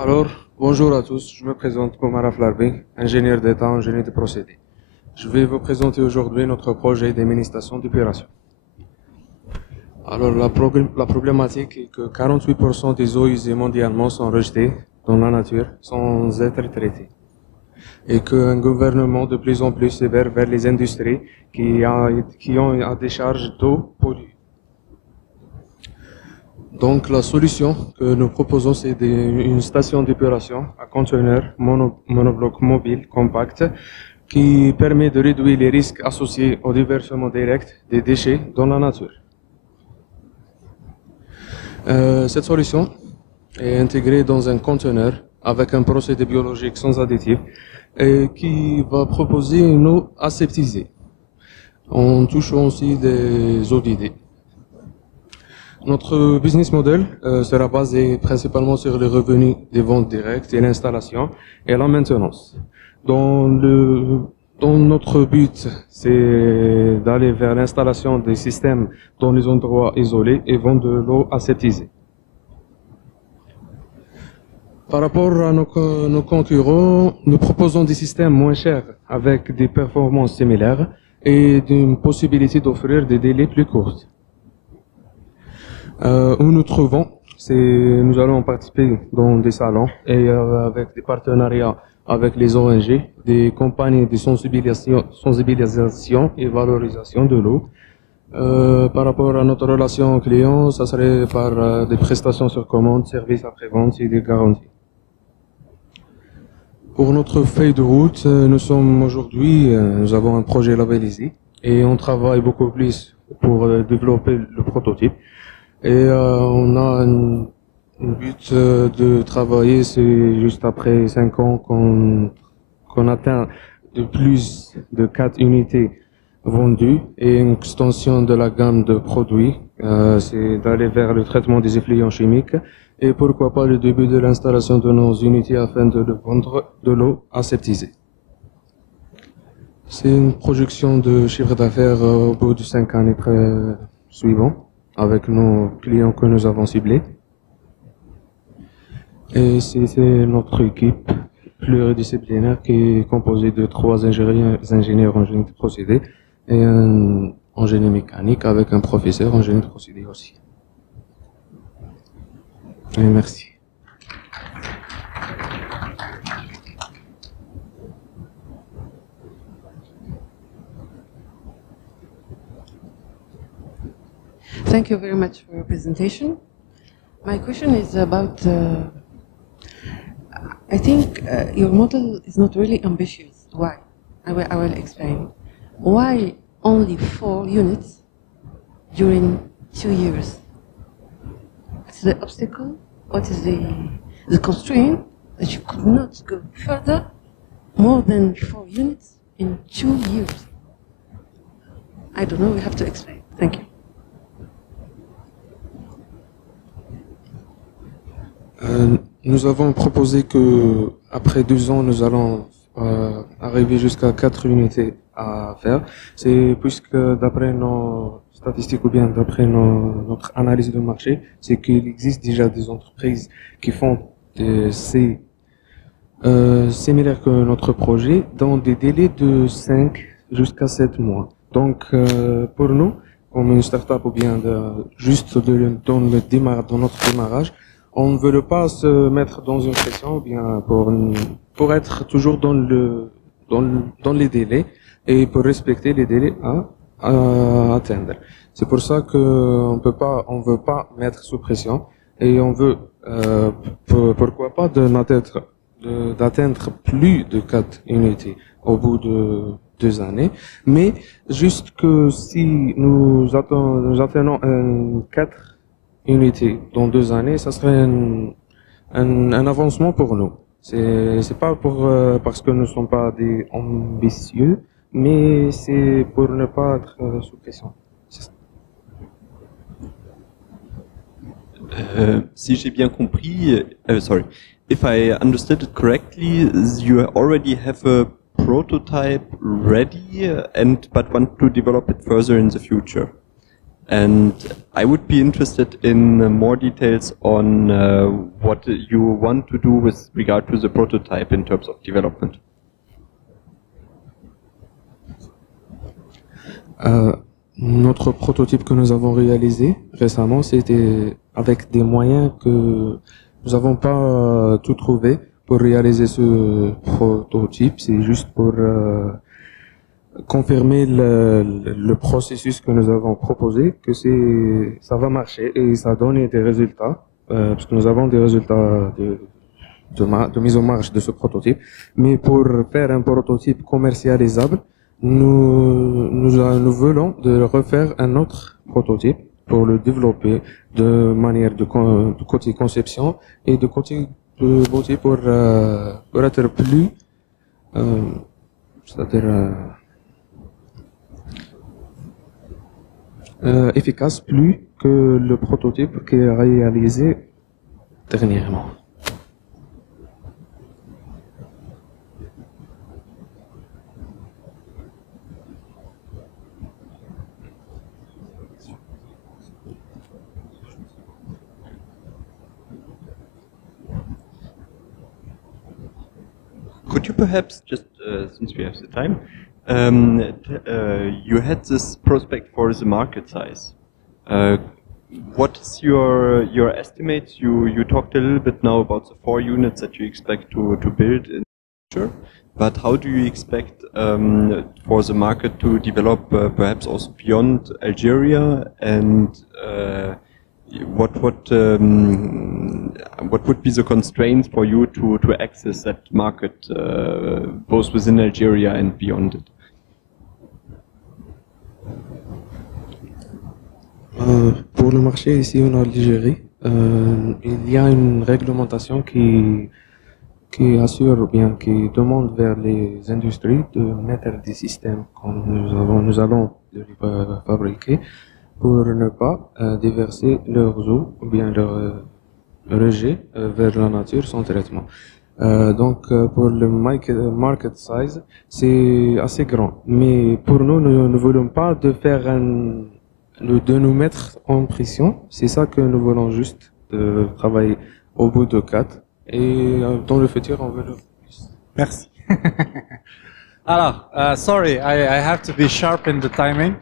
Alors, bonjour à tous, je me présente comme Araf Larbi, ingénieur d'État en génie des procédés. Je vais vous présenter aujourd'hui notre projet d'administration d'opération. Alors, la problématique est que 48% des eaux usées mondialement sont rejetées dans la nature sans être traitées. Et qu'un gouvernement de plus en plus sévère vers les industries qui ont à décharge d'eau polluée. Donc la solution que nous proposons, c'est une station d'épuration à conteneur monobloc mobile compact qui permet de réduire les risques associés au déversement direct des déchets dans la nature. Cette solution est intégrée dans un conteneur avec un procédé biologique sans additifs et qui va proposer une eau aseptisée en touchant aussi des eaux vidées. Notre business model sera basé principalement sur les revenus des ventes directes et l'installation et la maintenance. Notre but, c'est d'aller vers l'installation des systèmes dans les endroits isolés et vendre de l'eau aseptisée. Par rapport à nos concurrents, nous proposons des systèmes moins chers avec des performances similaires et une possibilité d'offrir des délais plus courts. Où nous trouvons, nous allons participer dans des salons et avec des partenariats avec les ONG, des compagnies de sensibilisation et valorisation de l'eau. Par rapport à notre relation client, ça serait par des prestations sur commande, services après-vente et des garanties. Pour notre feuille de route, nous avons un projet labellisé et on travaille beaucoup plus pour développer le prototype. Et on a un but de travailler, c'est juste après 5 ans qu'on atteint de plus de 4 unités vendues et une extension de la gamme de produits, c'est d'aller vers le traitement des effluents chimiques et pourquoi pas le début de l'installation de nos unités afin de vendre de l'eau aseptisée. C'est une projection de chiffre d'affaires au bout de 5 années suivants, avec nos clients que nous avons ciblés. Et c'est notre équipe pluridisciplinaire qui est composée de 3 ingénieurs en génie de procédés et un en génie mécanique avec un professeur en génie de procédés aussi. Et merci. Thank you very much for your presentation. My question is about, I think your model is not really ambitious. Why? I will explain. Why only 4 units during 2 years? What's the obstacle? What is the constraint that you could not go further more than 4 units in 2 years? I don't know, we have to explain. Thank you. Nous avons proposé que après 2 ans, nous allons arriver jusqu'à 4 unités à faire. C'est puisque d'après nos statistiques ou bien d'après notre analyse de marché, c'est qu'il existe déjà des entreprises qui font similaires que notre projet dans des délais de 5 jusqu'à 7 mois. Donc pour nous, comme une start-up ou bien dans notre démarrage, on ne veut pas se mettre dans une pression bien pour être toujours dans les délais et pour respecter les délais à atteindre. C'est pour ça qu'on veut pas mettre sous pression et on veut pourquoi pas d'atteindre plus de 4 unités au bout de 2 années, mais juste que si nous atteignons 4 unités dans 2 années, ça serait un avancement pour nous. C'est pas parce que nous ne sommes pas des ambitieux, mais c'est pour ne pas être sous pression. Si j'ai bien compris, if I understood it correctly, you already have a prototype ready, but want to develop it further in the future. And I would be interested in more details on what you want to do with regard to the prototype in terms of development. Notre prototype que nous avons réalisé récemment, c'était avec des moyens que nous n'avons pas tout trouvé pour réaliser ce prototype. C'est juste pour confirmer le processus que nous avons proposé, que ça va marcher et ça donne des résultats, parce que nous avons des résultats de mise en marche de ce prototype. Mais pour faire un prototype commercialisable, nous voulons de refaire un autre prototype pour le développer de manière de côté conception et de côté de beauté pour être plus, c'est-à-dire efficace plus que le prototype qui est réalisé dernièrement. Could you perhaps just, since we have the time, you had this prospect for the market size. What is your estimates? You talked a little bit now about the 4 units that you expect to build in the future, but how do you expect for the market to develop perhaps also beyond Algeria, and what would be the constraints for you to access that market both within Algeria and beyond it? Pour le marché ici en Algérie, il y a une réglementation qui assure ou bien qui demande vers les industries de mettre des systèmes comme nous allons les fabriquer pour ne pas déverser leurs eaux ou bien leurs rejets vers la nature sans traitement. Donc pour le market size, c'est assez grand. Mais pour nous ne voulons pas de faire de nous mettre en pression. C'est ça que nous voulons juste de travailler au bout de 4. Et dans le futur, on veut le plus. Merci. Alors, sorry, I have to be sharp in the timing.